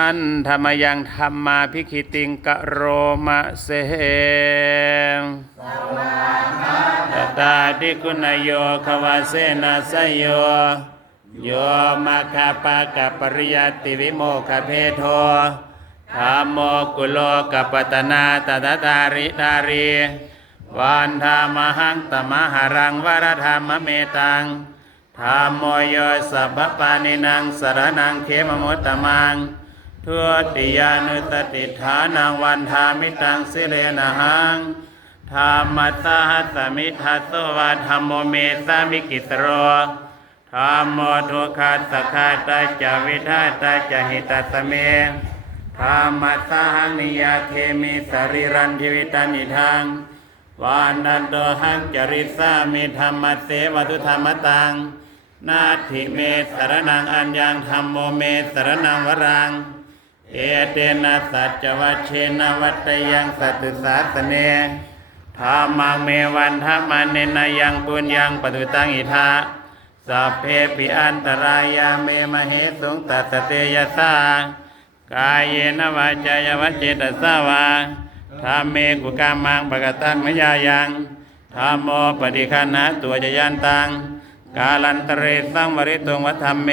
อันธรรมยังธรรมาพิคิติงกะโรมะเสงตตาดิคุณโยควาเสนาสยโย โยมาคาปะกะปริยติวิโมคเพโทธรรมโมกุโลกปปตนาตตตาริตารีวันธามหังตมหารังวรธรรมเมตังธรรมโมโยสัพพปานินังสรนังเขมมุตตมัง ทุติยานุตติฐานังวันทามิตังสิเลนะหังธรรมตาหัสมิทัสสวะธรรมโมเมสามิกิตโรธรรมโมทุกขัสสะขาตาจาวิทาตาจาหิตัสเมธรรมตาหังนิยาเทมิสริรันทิวิตานิทังวานันโตหังจริสามิธรรมเสวทุธรรมตัง นาทิเมสรนังอัญญังธรรมโมเมสรนังวรัง เอเตนะสัจจวัชเชนะวัตยังสัตตุสาสเนธรรมังเมวันธรรมันเนนยังปุญญังปตุตังอิทาสัพเพปิอันตรายาเมมเหสุงตัสเตยสากายเยนวาจายวัจเจตสาวาธรรมเมกุกามังปะกตังมยายังธรรมโมปฏิคันหาตัวจยันตังกาลันตเรสังวริตุงวัฒมเม